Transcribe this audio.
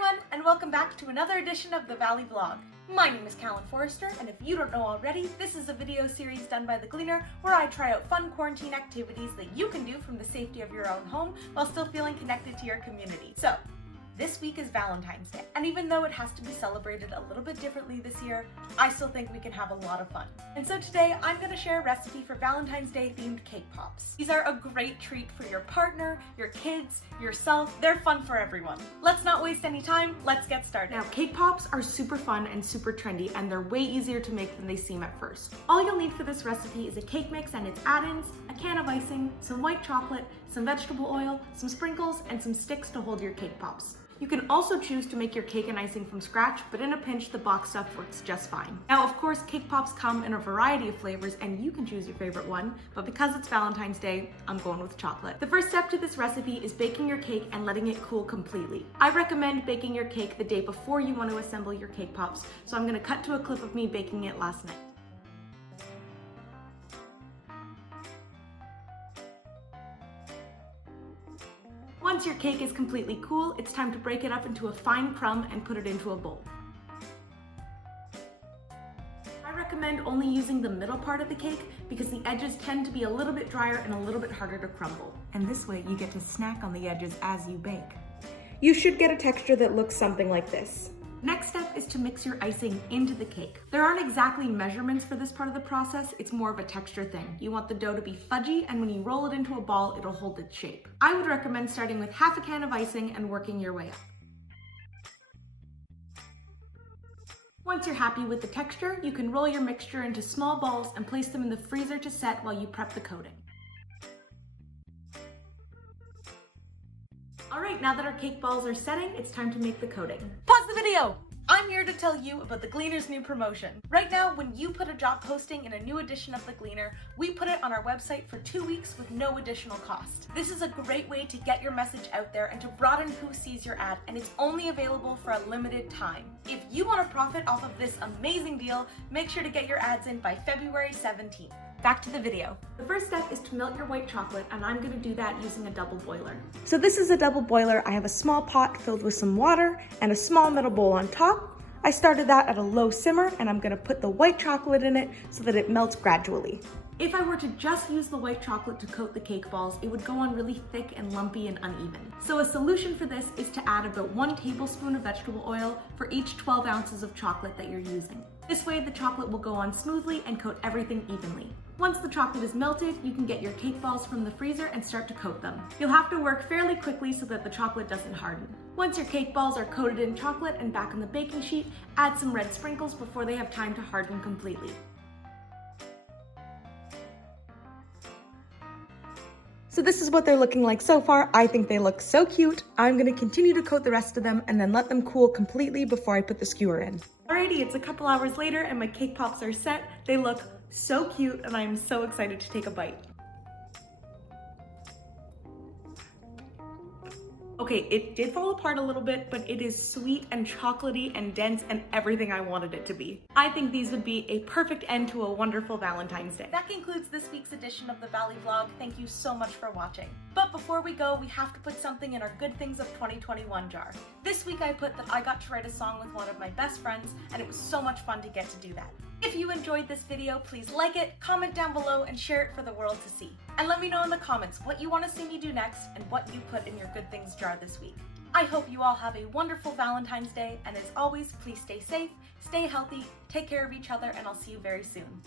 everyone, and welcome back to another edition of the Valley Vlog. My name is Callan Forrester, and if you don't know already, this is a video series done by the Gleaner where I try out fun quarantine activities that you can do from the safety of your own home while still feeling connected to your community. So, this week is Valentine's Day, and even though it has to be celebrated a little bit differently this year, I still think we can have a lot of fun. And so today, I'm going to share a recipe for Valentine's Day themed cake pops. These are a great treat for your partner, your kids, yourself. They're fun for everyone. Let's not waste any time, let's get started. Now, cake pops are super fun and super trendy, and they're way easier to make than they seem at first. All you'll need for this recipe is a cake mix and its add-ins, a can of icing, some white chocolate, some vegetable oil, some sprinkles, and some sticks to hold your cake pops. You can also choose to make your cake and icing from scratch, but in a pinch, the box stuff works just fine. Now, of course, cake pops come in a variety of flavors, and you can choose your favorite one, but because it's Valentine's Day, I'm going with chocolate. The first step to this recipe is baking your cake and letting it cool completely. I recommend baking your cake the day before you want to assemble your cake pops, so I'm gonna cut to a clip of me baking it last night. Once your cake is completely cool, it's time to break it up into a fine crumb and put it into a bowl. I recommend only using the middle part of the cake because the edges tend to be a little bit drier and a little bit harder to crumble. And this way you get to snack on the edges as you bake. You should get a texture that looks something like this. Next step is to mix your icing into the cake. There aren't exactly measurements for this part of the process, it's more of a texture thing. You want the dough to be fudgy, and when you roll it into a ball, it'll hold its shape. I would recommend starting with half a can of icing and working your way up. Once you're happy with the texture, you can roll your mixture into small balls and place them in the freezer to set while you prep the coating. Alright, now that our cake balls are setting, it's time to make the coating. Pause the video! I'm here to tell you about the Gleaner's new promotion. Right now, when you put a job posting in a new edition of the Gleaner, we put it on our website for 2 weeks with no additional cost. This is a great way to get your message out there and to broaden who sees your ad, and it's only available for a limited time. If you want to profit off of this amazing deal, make sure to get your ads in by February 17th. Back to the video. The first step is to melt your white chocolate, and I'm going to do that using a double boiler. So this is a double boiler. I have a small pot filled with some water and a small metal bowl on top. I started that at a low simmer, and I'm going to put the white chocolate in it so that it melts gradually. If I were to just use the white chocolate to coat the cake balls, it would go on really thick and lumpy and uneven. So a solution for this is to add about 1 tablespoon of vegetable oil for each 12 ounces of chocolate that you're using. This way the chocolate will go on smoothly and coat everything evenly. Once the chocolate is melted, you can get your cake balls from the freezer and start to coat them. You'll have to work fairly quickly so that the chocolate doesn't harden. Once your cake balls are coated in chocolate and back on the baking sheet, add some red sprinkles before they have time to harden completely. So this is what they're looking like so far. I think they look so cute. I'm gonna continue to coat the rest of them and then let them cool completely before I put the skewer in. Alrighty, it's a couple hours later and my cake pops are set. They look so cute and I'm so excited to take a bite. Okay, it did fall apart a little bit, but it is sweet and chocolatey and dense and everything I wanted it to be. I think these would be a perfect end to a wonderful Valentine's Day. That concludes this week's edition of the Valley Vlog. Thank you so much for watching. But before we go, we have to put something in our Good Things of 2021 jar. This week I put that I got to write a song with one of my best friends, and it was so much fun to get to do that. If you enjoyed this video, please like it, comment down below, and share it for the world to see. And let me know in the comments what you want to see me do next and what you put in your Good Things jar this week. I hope you all have a wonderful Valentine's Day, and as always, please stay safe, stay healthy, take care of each other, and I'll see you very soon.